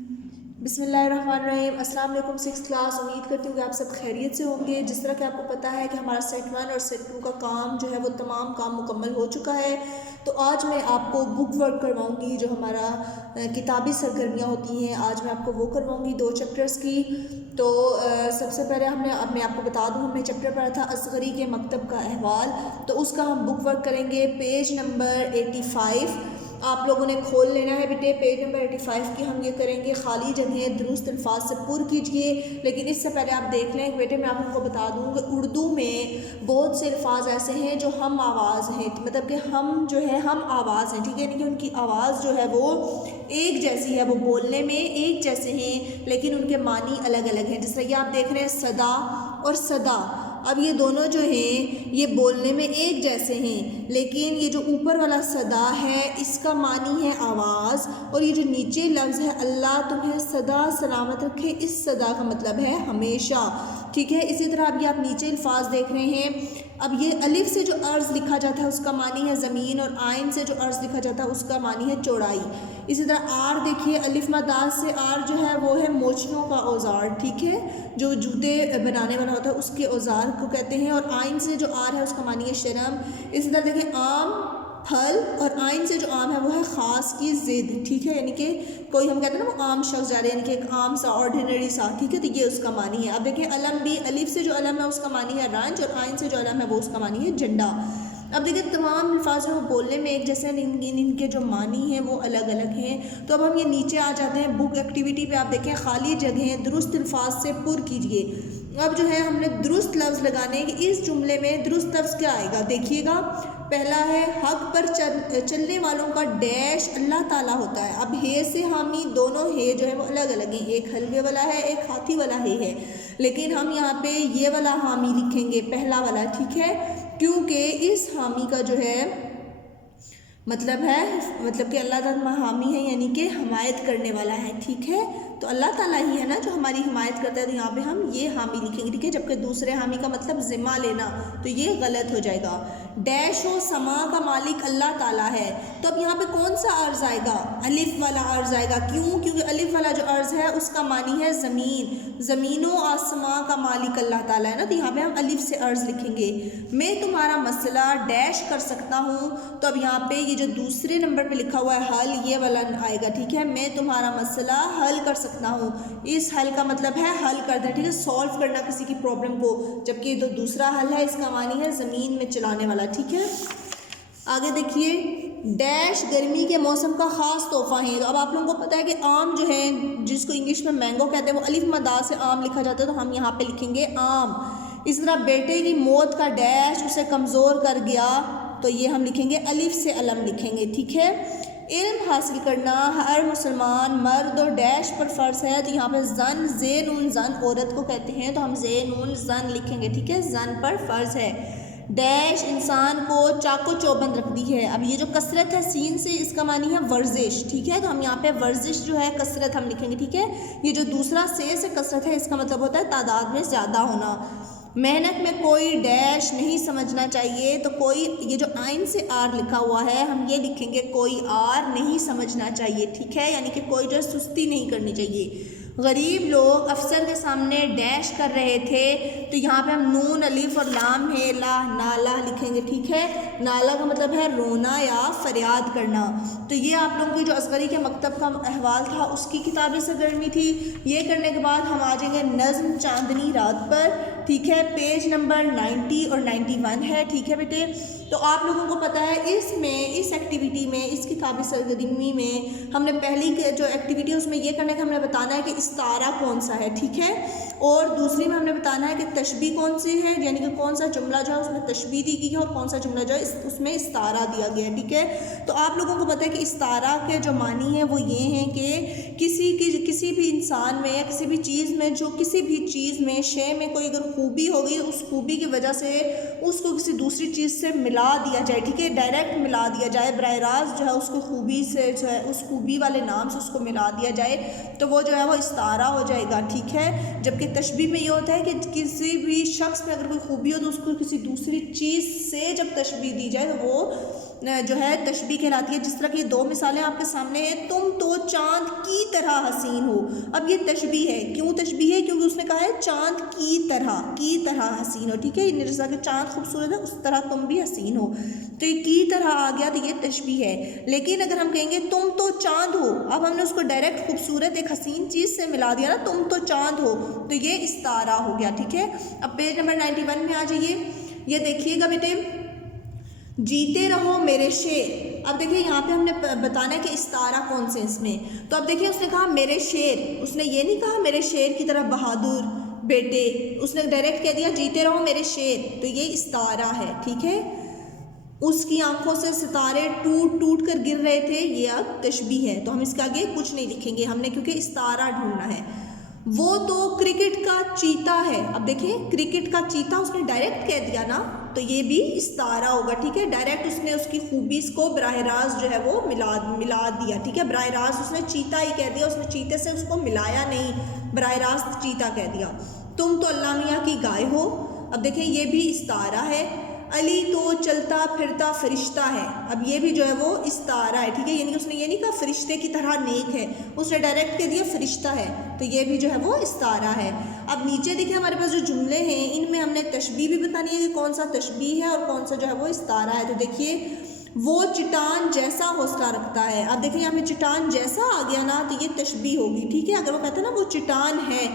बिस्मिल्लाहिर्रहमानिर्रहीम। अस्सलाम वालेकुम। 6th class. उम्मीद करती हूँ कि आप सब खैरियत से होंगे। जिस तरह कि आपको पता है कि हमारा सेट 1 और सेट 2 का काम जो है वो तमाम काम मुकम्मल हो चुका है। तो आज मैं आपको बुक वर्क करवाऊँगी, जो हमारा किताबी सरगर्मियाँ होती हैं, आज मैं आपको वो करवाऊँगी 2 चैप्टर्स की। तो सबसे पहले मैं आपको बता दूँ, हमने चैप्टर पढ़ा था असगरी के मकतब का अहवाल। तो उसका हम बुक वर्क करेंगे पेज नंबर 85। आप लोगों ने खोल लेना है बेटे। पेज नंबर 85 की हम ये करेंगे। खाली जगह दुरुस्त अल्फाज से पुर कीजिए। लेकिन इससे पहले आप देख लें बेटे, मैं आपको बता दूँ कि उर्दू में बहुत से अल्फाज ऐसे हैं जो हम आवाज़ हैं, मतलब कि हम जो है हम आवाज़ हैं, ठीक है। यानी कि उनकी आवाज़ जो है वो एक जैसी है, वो बोलने में एक जैसे हैं लेकिन उनके मानी अलग अलग हैं। जिस तरह ये आप देख रहे हैं सदा और सदा। अब ये दोनों जो हैं ये बोलने में एक जैसे हैं, लेकिन ये जो ऊपर वाला सदा है इसका मानी है आवाज़, और ये जो नीचे लफ्ज़ है अल्लाह तुम्हें सदा सलामत रखे, इस सदा का मतलब है हमेशा, ठीक है। इसी तरह अभी आप नीचे अल्फाज देख रहे हैं। अब ये अलिफ से जो अर्ज़ लिखा जाता है उसका मानी है ज़मीन, और आइन से जो अर्ज़ लिखा जाता है उसका मानी है चौड़ाई। इसी तरह आर देखिए, अलिफ मदाद से आर जो है वो है मोचनों का औज़ार, ठीक है, जो जूते बनाने वाला होता है उसके औज़ार को कहते हैं। और आइन से जो आर है उसका मानी है शर्म। इसी तरह देखिए आम फल, और आइन से जो आम है वो है ख़ास की ज़िद, ठीक है। यानी कि कोई हम कहते हैं ना वो आम शख्स जा रहे हैं, यानी कि एक आम सा ऑर्डिनरी सा, ठीक है। तो ये उसका मानी है। अब देखिए अलम भी, अलिफ से जो अलम है उसका मानी है रंज, और आइन से जो अलम है वो उसका मानी है झंडा। अब देखिए तमाम अल्फाज जो बोलने में एक जैसे हैं, इनके जो मानी हैं वो अलग अलग हैं। तो अब हम ये नीचे आ जाते हैं बुक एक्टिविटी पे। आप देखें खाली जगह दुरुस्त अल्फाज से पुर कीजिए। अब जो है हमने दुरुस्त लफ्ज़ लगाने हैं कि इस जुमले में दुरुस्त लफ्ज़ क्या आएगा। देखिएगा, पहला है हक पर चलने वालों का डैश अल्लाह ताला होता है। अब हे से हामी, दोनों हे जो है वो अलग अलग हैं, एक हलवे वाला है एक हाथी वाला हे है, लेकिन हम यहाँ पे ये वाला हामी लिखेंगे, पहला वाला, ठीक है, क्योंकि इस हामी का जो है मतलब कि अल्लाह ताला हामी है, यानी कि हमायत करने वाला है, ठीक है। तो अल्लाह ताला ही है ना जो हमारी हिमायत करता है, तो यहाँ पे हम ये हामी लिखेंगे, ठीक है। जबकि दूसरे हामी का मतलब ज़िम्मा लेना, तो ये गलत हो जाएगा। डैश हो समा का मालिक अल्लाह ताला है। तो अब यहाँ पे कौन सा अर्ज़ आएगा, अलिफ वाला अर्ज़ आएगा। क्यों? क्योंकि अलिफ वाला जो अर्ज़ है उसका मानी है ज़मीन, ज़मीनों आसमां का मालिक अल्लाह ताला है ना, तो यहाँ पे हम अलिफ से अर्ज़ लिखेंगे। मैं तुम्हारा मसला डैश कर सकता हूँ, तो अब यहाँ पे ये जो दूसरे नंबर पे लिखा हुआ है हल, ये वाला आएगा, ठीक है। मैं तुम्हारा मसला हल कर सकता हूँ, इस हल का मतलब है हल कर देना, ठीक है, सॉल्व करना किसी की प्रॉब्लम को। जबकि जो दूसरा हल है इसका मानी है ज़मीन में चलाने वाला, ठीक है। आगे देखिए, डैश गर्मी के मौसम का ख़ास तोहफ़ा है। तो अब आप लोगों को पता है कि आम जो है जिसको इंग्लिश में मैंगो कहते हैं वो अलिफ मदा से आम लिखा जाता है, तो हम यहाँ पे लिखेंगे आम। इस तरह बेटे की मौत का डैश उसे कमज़ोर कर गया, तो ये हम लिखेंगे अलिफ से अलम लिखेंगे, ठीक है। इल्म हासिल करना हर मुसलमान मर्द और डैश पर फ़र्ज़ है, तो यहाँ पे जन जे नून जन औरत को कहते हैं, तो हम जे नून जन लिखेंगे, ठीक है, जन पर फ़र्ज़ है। डैश इंसान को चाको चौबंद रखती है। अब ये जो कसरत है सीन से, इसका मानी है वर्जिश, ठीक है, तो हम यहाँ पे वर्जिश जो है कसरत हम लिखेंगे, ठीक है। ये जो दूसरा से कसरत है इसका मतलब होता है तादाद में ज़्यादा होना। मेहनत में कोई डैश नहीं समझना चाहिए, तो कोई, ये जो आइन से आर लिखा हुआ है हम ये लिखेंगे कोई आर नहीं समझना चाहिए, ठीक है, यानी कि कोई जो है सुस्ती नहीं करनी चाहिए। गरीब लोग अफसर के सामने डैश कर रहे थे, तो यहाँ पे हम नून अलिफ और लाम है ला नाला लिखेंगे, ठीक है। नाला का मतलब है रोना या फरियाद करना। तो ये आप लोगों की जो असगरी के मकतब का अहवाल था उसकी किताबी सरगर्मी थी। ये करने के बाद हम आ जाएंगे नज़्म चांदनी रात पर, ठीक है, पेज नंबर 90 और 91 है, ठीक है बेटे। तो आप लोगों को पता है इसमें, इस एक्टिविटी में, इस किताबी सरगर्मी में हमने पहली जो एक्टिविटी उसमें ये करने का हमने बताना है कि इस्तारा कौन सा है, ठीक है, और दूसरी में हमने बताना है कि तशबीह कौन सी है, यानी कि कौन सा जुमला जो है उसमें तशबीह दी गई है और कौन सा जुमला जो है उसमें इस्तारा दिया गया है, ठीक है। तो आप लोगों को पता है कि इस्तारा के जो मानी है वो ये हैं कि किसी भी इंसान में या किसी भी चीज़ में, जो किसी भी चीज़ में शे में कोई अगर खूबी होगी तो उस खूबी की वजह से उसको किसी दूसरी चीज़ से मिला दिया जाए, ठीक है, डायरेक्ट मिला दिया जाए, बराह रास्त जो है उसको खूबी से जो है उस खूबी वाले नाम से उसको मिला दिया जाए, तो वो जो है वो इस्तारा हो जाएगा, ठीक है। जबकि तशबीह में ये होता है कि किसी भी शख्स में अगर कोई खूबी हो तो उसको किसी दूसरी चीज़ से जब तशबीह दी जाए तो वो जो है तशबीह कहलाती है। जिस तरह की दो मिसालें आपके सामने हैं, तुम तो चांद की तरह हसीन हो। अब ये तशबीह है, क्यों तशबीह है? क्योंकि उसने कहा है चांद की तरह हसीन हो, ठीक है। जैसा कि चांद खूबसूरत है उस तरह तुम भी हसीन हो, तो ये की तरह आ गया, तो ये तशबीह है। लेकिन अगर हम कहेंगे तुम तो चांद हो, अब हमने उसको डायरेक्ट खूबसूरत एक हसीन चीज़ से मिला दिया ना, तुम तो चांद हो, तो ये इस्तारा हो गया, ठीक है। अब पेज नंबर 91 में आ जाइए, ये देखिएगा बेटे, जीते रहो मेरे शेर। अब देखिए यहाँ पे हमने बताना है कि इस्तारा कौन से इसमें, तो अब देखिए उसने कहा मेरे शेर, उसने ये नहीं कहा मेरे शेर की तरह बहादुर बेटे, उसने डायरेक्ट कह दिया जीते रहो मेरे शेर, तो ये इस्तारा है, ठीक है। उसकी आंखों से सितारे टूट टूट कर गिर रहे थे, ये अब तशबीह है, तो हम इसके आगे कुछ नहीं लिखेंगे हमने, क्योंकि इस्तारा ढूंढना है। वो तो क्रिकेट का चीता है। अब देखिए क्रिकेट का चीता उसने डायरेक्ट कह दिया ना, तो ये भी इस्तारा होगा, ठीक है। डायरेक्ट उसने उसकी खूबी को बराह रास्त जो है वो मिला दिया, ठीक है। बराह रास्त उसने चीता ही कह दिया, उसने चीते से उसको मिलाया नहीं, बराह रास्त चीता कह दिया। तुम तो अल्लाह मियाँ की गाय हो। अब देखिए ये भी इस्तारा है। अली तो चलता फिरता फरिश्ता है। अब ये भी जो है वो इस्तारा है, ठीक है। यानी कि उसने ये नहीं कहा फरिश्ते की तरह नेक है, उसने डायरेक्ट कह दिया फरिश्ता है, तो ये भी जो है वो इस्तारा है। अब नीचे देखिए हमारे पास जो जुमले हैं इनमें हमने तशबीह भी बतानी है कि कौन सा तशबीह है और कौन सा जो है वो इस्तारा है। तो देखिए वो चट्टान जैसा हौसला रखता है। अब देखिए यहाँ पे चट्टान जैसा आ गया ना, तो ये तशबीह होगी, ठीक है। अगर वो कहते हैं ना वो चट्टान है,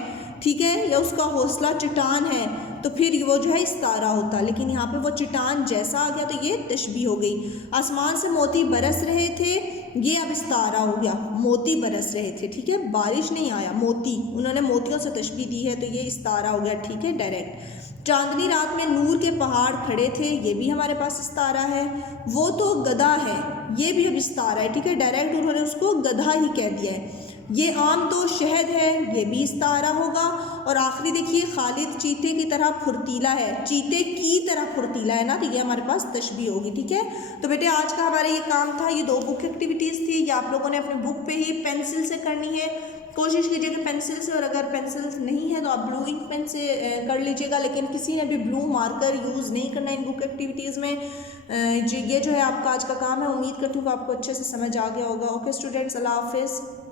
ठीक है, या उसका हौसला चट्टान है, तो फिर वो जो है इस्तारा होता, लेकिन यहाँ पे वो चट्टान जैसा आ गया, तो ये तशबीह हो गई। आसमान से मोती बरस रहे थे, ये अब इस्तारा हो गया, मोती बरस रहे थे, ठीक है, बारिश नहीं आया, मोती, उन्होंने मोतियों से तशबीह दी है, तो ये इस्तारा हो गया, ठीक है, डायरेक्ट। चांदनी रात में नूर के पहाड़ खड़े थे, ये भी हमारे पास इस्तारा है। वो तो गधा है, ये भी अब इस्तारा है, ठीक है, डायरेक्ट उन्होंने उसको गधा ही कह दिया है। ये आम तो शहद है, ये भी इस्तारा होगा। और आखिरी देखिए खालिद चीते की तरह फुर्तीला है, चीते की तरह फुर्तीला है ना, तो ये हमारे पास तशबीह होगी, ठीक है। तो बेटे आज का हमारा ये काम था, ये 2 बुक एक्टिविटीज़ थी, ये आप लोगों ने अपने बुक पे ही पेंसिल से करनी है। कोशिश कीजिए कि पेंसिल से, और अगर पेंसिल नहीं है तो आप ब्लू इंक पेन से कर लीजिएगा, लेकिन किसी ने भी ब्लू मार्कर यूज़ नहीं करना इन बुक एक्टिविटीज़ में। ये जो है आपका आज का काम है। उम्मीद करती हूँ कि आपको अच्छे से समझ आ गया होगा। ओके स्टूडेंट्स, अल्लाह हाफिज़।